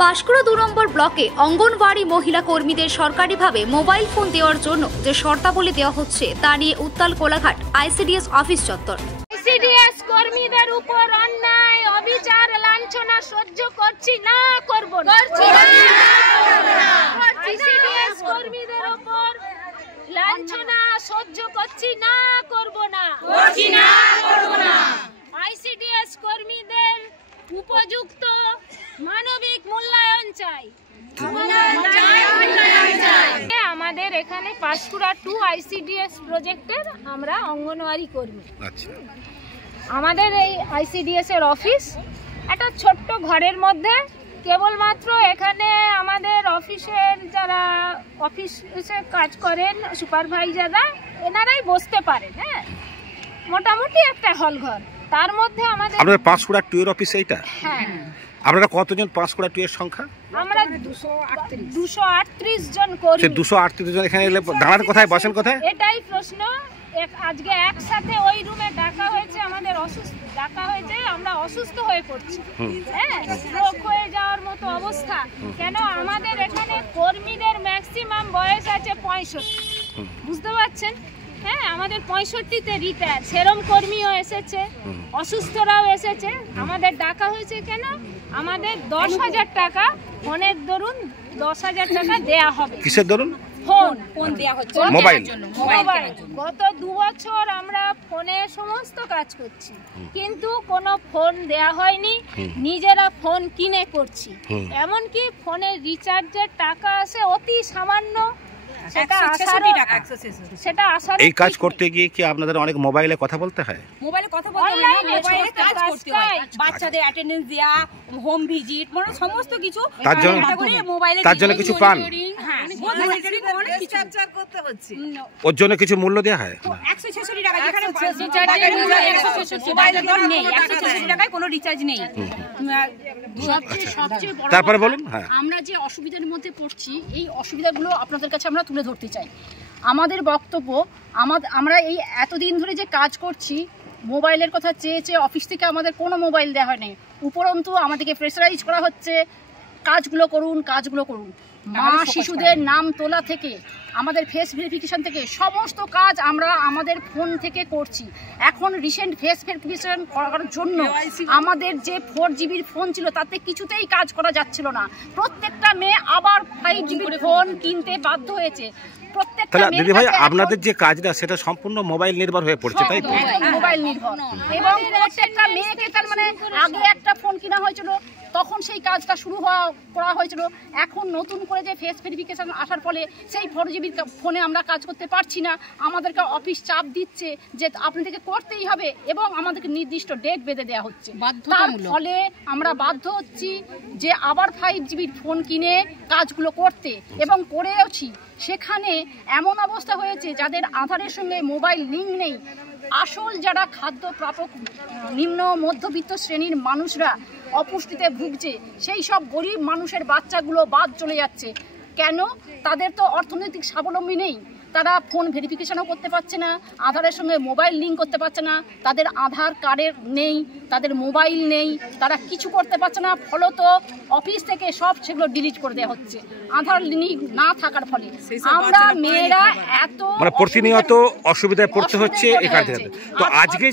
পাঁশকুড়া 2 নম্বর ব্লকে অঙ্গনওয়াড়ি মহিলা কর্মীদের সরকারিভাবে মোবাইল ফোন দেওয়ার জন্য যে শর্তাবলী দেওয়া হচ্ছে তা নিয়ে উত্তাল কোলাঘাট আইসিডিএস অফিস চত্বর। আইসিডিএস কর্মীদের উপর অন্যায় অবিচার লাঞ্ছনা সহ্য করছি না, করব না। আইসিডিএস কর্মীদের উপর লাঞ্ছনা সহ্য করছি না, করব না। আইসিডিএস কর্মীদের উপযুক্ত মানবিক মূল্যায়ন চাই। আমাদের এখানে পাঁশকুড়া 2 আইসিডিএস প্রজেক্টের আমরা অঙ্গনওয়াড়ি কর্মী। আমাদের এই আইসিডিএস এর অফিস একটা ছোট্ট ঘরের মধ্যে, কেবলমাত্র এখানে আমাদের অফিসের যারা অফিসে কাজ করেন সুপারভাইজাররা এনারাই বসতে পারেন। হ্যাঁ, মোটামুটি একটা হল ঘর, তার মধ্যে আমাদের আপনাদের পাঁশকুড়া 2 এর অফিস এইটা? হ্যাঁ। আপনারা কতজন পাঁশকুড়া 2 এর সংখ্যা? আমরা 238 জন কর্মী। সেই 238 জন এখানে এলে দাঁড়ান কোথায়, বসেন কোথায়? এটাই প্রশ্ন। আজকে একসাথে ওই রুমে ডাকা হয়েছে, আমাদের ডাকা হয়েছে, আমরা অসুস্থ হয়ে পড়ছি। হ্যাঁ, স্ট্রোক হয়ে যাওয়ার মতো অবস্থা। কেন আমাদের এখানে কর্মীদের ম্যাক্সিমাম বয়স আছে 65, বুঝতে পারছেন? হ্যাঁ, আমাদের 65তে রিটায়ার, সেরম কর্মীও এসেছে, অসুস্থরাও এসেছে। আমাদের ডাকা হয়েছে কেন? আমাদের 10,000 টাকা ফোনের দরুন 10,000 টাকা দেয়া হবে। কিসের দরুন? ফোন দেয়া হচ্ছে, মোবাইল। গত 2 বছর আমরা ফোনে সমস্ত কাজ করছি, কিন্তু কোনো ফোন দেয়া হয়নি। নিজেরা ফোন কিনে করছি, এমনকি ফোনের রিচার্জের টাকা আসে অতি সামান্য। এই কাজ করতে গিয়ে কি আপনাদের অনেক মোবাইলে কথা বলতে হয়? মোবাইলে কথা বলতে হয়, মোবাইলে কাজ করতে হয়, বাচ্চাদের অ্যাটেন্ডেন্স দেয়া, হোম ভিজিট, মানে সমস্ত কিছু। তার জন্য কিছু পান? হ্যাঁ, অনেক কিছু করতে হচ্ছে। ওর জন্য কিছু মূল্য দেওয়া হয়? 166 টাকা, যেখানে 166 নেই, 166 টাকায় কোনো রিচার্জ নেই। সবচেয়ে বড় তারপরে বলুন। হ্যাঁ, আমরা যে অসুবিধার মধ্যে পড়ছি, এই অসুবিধাগুলো আপনাদের কাছে আমরা তুলে ধরতে চাই। আমাদের বক্তব্য, আমরা এই এতদিন ধরে যে কাজ করছি, মোবাইলের কথা চেয়ে অফিস থেকে আমাদের কোনো মোবাইল দেওয়া হয়নি। উপরন্তু আমাদেরকে প্রেসারাইজ করা হচ্ছে, কাজগুলো করুন। মা শিশুদের নাম তোলা থেকে আমাদের ফেস ভেরিফিকেশন থেকে সমস্ত কাজ আমরা আমাদের ফোন থেকে করছি। এখন রিসেন্ট ফেস ভেরিফিকেশন করার জন্য আমাদের যে 4GB ফোন ছিল তাতে কিছুতেই কাজ করা যাচ্ছিল না। প্রত্যেকটা মেয়ে আবার 5GB ফোন কিনতে বাধ্য হয়েছে। দিদি ভাই, আপনাদের যে কাজটা সেটা সম্পূর্ণ মোবাইল নির্ভর হয়ে পড়ছে, তাই তো? মোবাইল নির্ভর, এবং প্রত্যেকটা মেয়েকে তার মানে আগে একটা ফোন কিনা হয়েছিল, তখন সেই কাজটা করা হয়েছিল। এখন নতুন করে যে ফেস ভেরিফিকেশন আসার ফলে সেই 4GB ফোনে আমরা কাজ করতে পারছি না। আমাদেরকে অফিস চাপ দিচ্ছে যে আপনাদেরকে করতেই হবে, এবং আমাদেরকে নির্দিষ্ট ডেট বেঁধে দেওয়া হচ্ছে। তার ফলে আমরা বাধ্য হচ্ছি যে আবার 5GB ফোন কিনে কাজগুলো করতে, এবং করেওছি। সেখানে এমন অবস্থা হয়েছে যাদের আধারের সঙ্গে মোবাইল লিঙ্ক নেই, আসল যারা খাদ্য প্রাপক নিম্ন মধ্যবিত্ত শ্রেণীর মানুষরা অপুষ্টিতে ভুগছে, সেই সব গরিব মানুষের বাচ্চাগুলো বাদ চলে যাচ্ছে। কেন? তাদের তো অর্থনৈতিক স্বাবলম্বী নেই, তারা ফোন ভেরিফিকেশনও করতে পারছে না, আধারের সঙ্গে মোবাইল লিঙ্ক করতে পারছে না, তাদের আধার কার্ডের নেই, তাদের মোবাইল নেই, তারা কিছু করতে পারছে না। ফলত অফিস থেকে সব সেগুলো ডিলিট করে দেওয়া হচ্ছে আধার লিঙ্ক না থাকার ফলে। আমরা মেয়েরা এত প্রতিনিয়ত অসুবিধায় পড়তে হচ্ছে এই কাজে। তো আজকে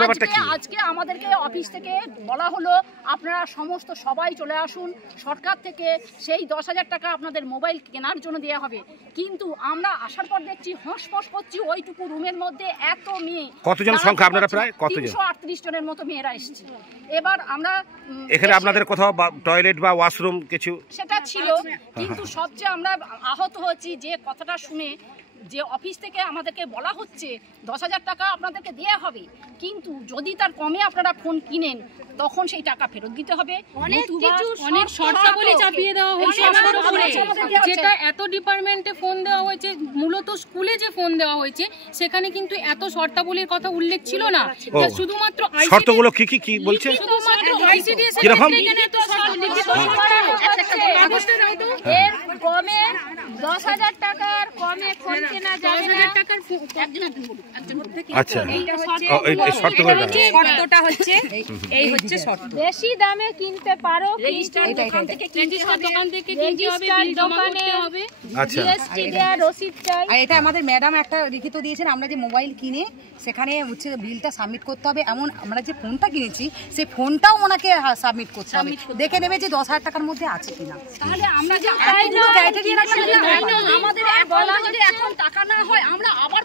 ব্যাপারটা কি? আজকে আমাদেরকে অফিস থেকে বলা হলো আপনারা সবাই চলে আসুন, সরকার থেকে সেই 10,000 টাকা আপনাদের মোবাইল কেনার জন্য দেওয়া হবে। কিন্তু আমরা আসার পর দেখছি হসপস করছি ওইটুকু রুমের মধ্যে এত মেয়ে। কতজন সংখ্যা আপনারা? প্রায় কতজন? 338 জনের মতো মেয়েরা এসেছে। এবার আমরা এখানে আপনাদের কোথাও টয়লেট বা ওয়াশরুম কিছু সেটা ছিল, কিন্তু সবচেয়ে আমরা আহত হচ্ছি যে কথাটা শুনে, যে অফিস থেকে আমাদেরকে বলা হচ্ছে 10,000 টাকা আপনাদেরকে দেওয়া হবে, কিন্তু যদি তার কমে আপনারা ফোন কিনেন তখন সেই টাকা ফেরত দিতে হবে। অনেক শর্তাবলী চাপিয়ে দেওয়া হয়েছে, যেটা এত ডিপার্টমেন্টে ফোন দেওয়া হয়েছে, মূলত স্কুলে যে ফোন দেওয়া হয়েছে সেখানে কিন্তু এত শর্তাবলীর কথা উল্লেখ ছিল না। শুধুমাত্র শর্তগুলো কি বলছে? শুধুমাত্র আইসিডিএস কিরকম? এর কমে 10,000 টাকার কমে ফোন কেনা যাবে না। 10,000 টাকার আচ্ছা এইটা হচ্ছে শর্তটা হচ্ছে এই হচ্ছে শর্ত। বেশি দামে কিনতে পারো, রেজিস্টার দোকান থেকে কিনতে হবে, বিল জমা করতে হবে। আচ্ছা জিএসটি দেয়া রসিদ চাই। আর এটা আমাদের ম্যাডাম একটা লিখিত দিয়েছেন, আমরা যে মোবাইল কিনে সেখানে হচ্ছে বিলটা সাবমিট করতে হবে, এমন আমরা যে ফোনটা কিনেছি সেই ফোনটাও ওনাকে সাবমিট করতে হবে, দেখে নেবে যে 10,000 টাকার মধ্যে আছে কিনা। তাহলে আমরা যে এতগুলো criteria রাখলে আমাদের বলা যদি এখন টাকা না হয় আমরা আবার